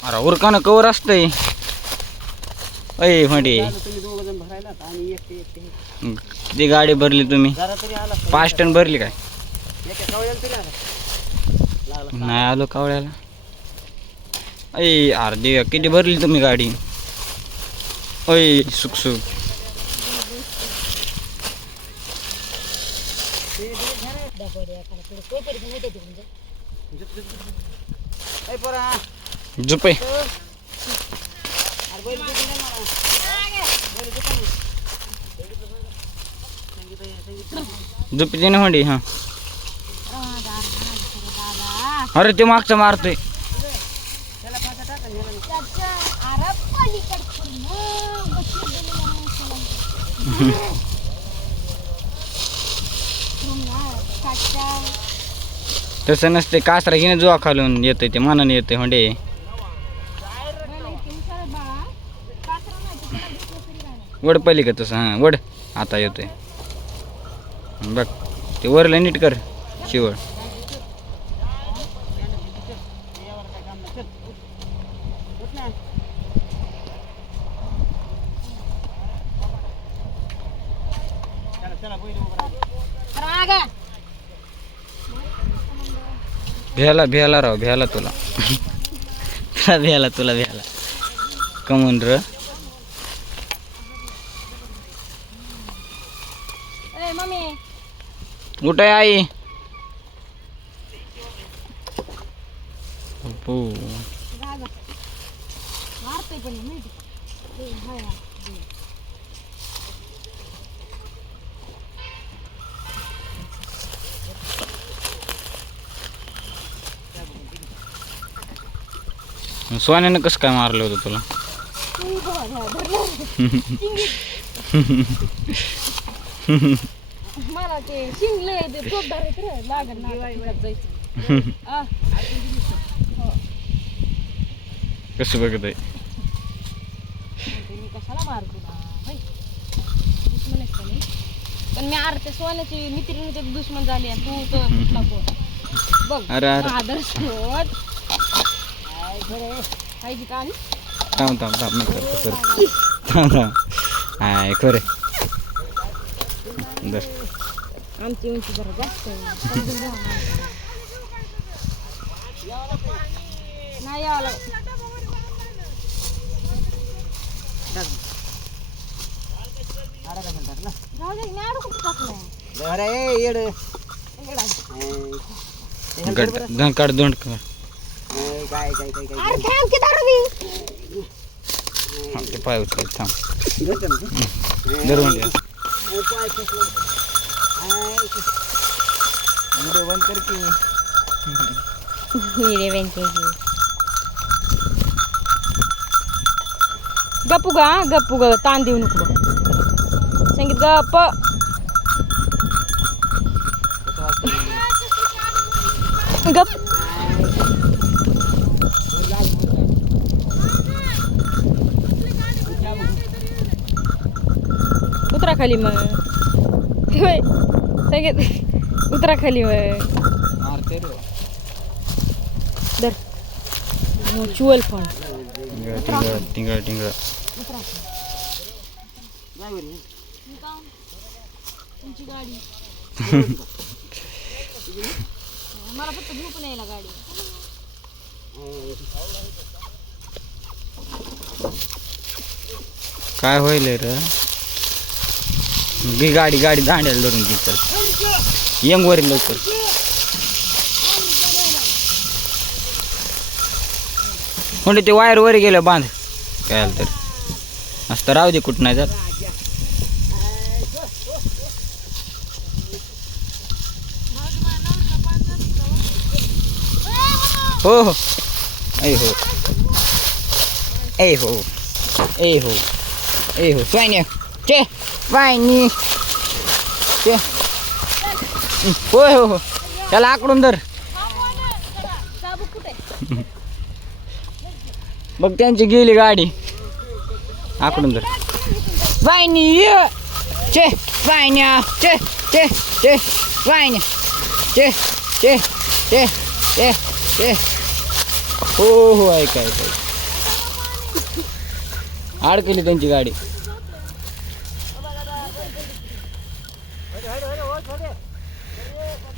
अरे उरकानं कवर असतंय. अय म्हणे किती गाडी भरली तुम्ही? 5 टन भरली काय? नाही आलो कावळ्याला. अय अर्धी किती भरली तुम्ही गाडी? अय सुक सुक. झुपे झुपी दे ना म्हंडी. हा अरे ते मागचं मारतोय. तसं नसते. कासरा घेणे जुआ खालून येतोय ते मानाने येतोय म्हणजे. वड पहिली का तसं? हां वड आता येतोय बघ. ते वरला नीट कर शिवळ. भ्याला भ्याला राव भ्याला तुला. भ्याला तुला भ्याला कमून र. उठ आई. सोन्यानं कसं काय मारलं होतं तुला? मला ते शिंगले ते टोपदार आहेत रे लागण जायचं. कसं बघत आहे? मी कशाला मारतो ना दुश्मन आहेस का मी? पण मी ते सोन्याची मित्रिणीचे दुश्मन झाली आणि तू तर नको बघ. अरे अरे आदर्श सोड. काय की आणि थांब थांब थांब. मी करतो थांब थांब. हाय खरे बस. आमची उंची जरा जास्त नाही आलं. काढ दोंड कर. ते पाय उचल थांब. दरवाजा व्हिडिओ बंद कर की. गप्पू गा गप्पू ग ताण देऊ नको. संगीत गप्प. गप. उतरा खाली मग. संगीत उतरा खाली मग. मारते रे दर म्युच्युअल फंड. टिंगळ टिंगळ. तुमची गाडी मला फक्त झोप नाही गाडी. काय होईल रे? गी गाडी गाडी दांड्याला धरून घे तर यंग वर लवकर. म्हणजे ते वायर वर गेलं बांध काय तर असतं. राहू दे कुठं नाही जात. हो हो ए हो ए हो ए हो ए हो. स्वायनी चे वायनी चे. हो हो हो त्याला आकडून धर. बघ त्यांची गेली गाडी. आकडून धर. वायनी चे वायन्या चे चे चे वायन्या चे चे चे चे चे. हो हो ऐक ऐक. अडकली त्यांची गाडी.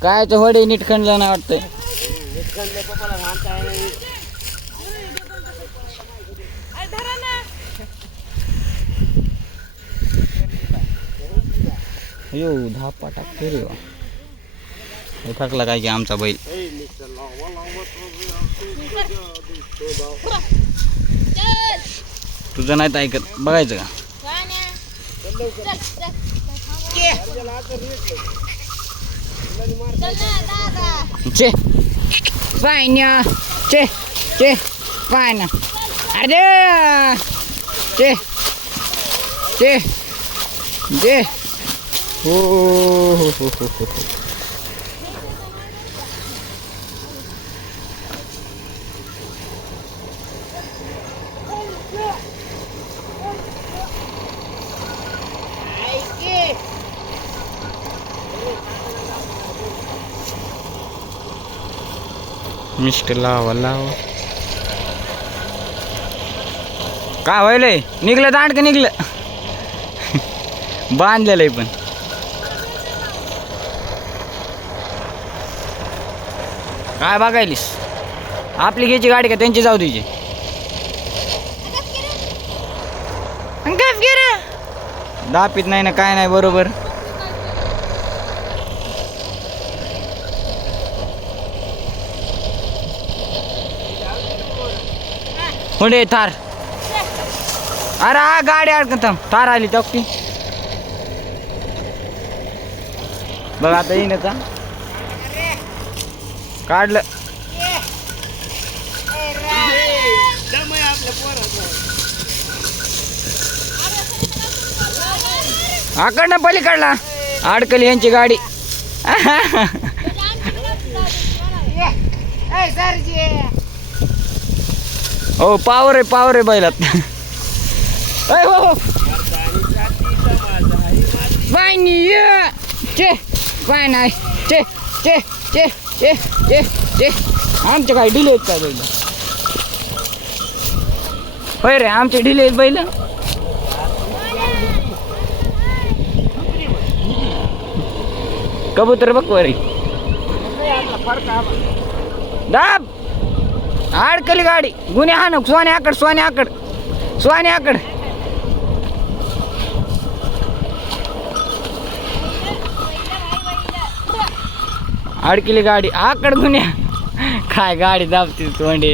काय तर होडे नीट खणलं नाही वाटतंय. यो धापा टाकते रे वा. हे थकला काय की आमचा बैल. तुझं नाही तर ऐकत बघायचं का. चे पायन्या चे चे पायना अरे चे चे जे हो हो हो हो हो. मिस्टर लावा लावा. काय व्हायलंय निघलं दांड का निघलं. बांधलेलं आहे पण. काय बघायलीस आपली घ्यायची गाडी का त्यांची जाऊ द्यायची. दापीत नाही ना काय नाही बरोबर. पुढे थार. अरे हा गाडी अडकत थार आली चौकी. बघ आता येईन का काढलं. आकडनं पलीकडला अडकली यांची गाडी. हो पावर आहे बैलात. हो चे पाय नाही चे चे चे चे चे चे. आमच्या काय डिले आहेत काय बैल. होय रे आमचे डिले आहेत बैल. कबूतर बघ वरी दाब अडकली गाडी. गुन्हे हा नको सोने आकड सोने आकड सोने आकड. अडकली गाडी आकड गुन्ह्या. काय गाडी दाबती तोंडे.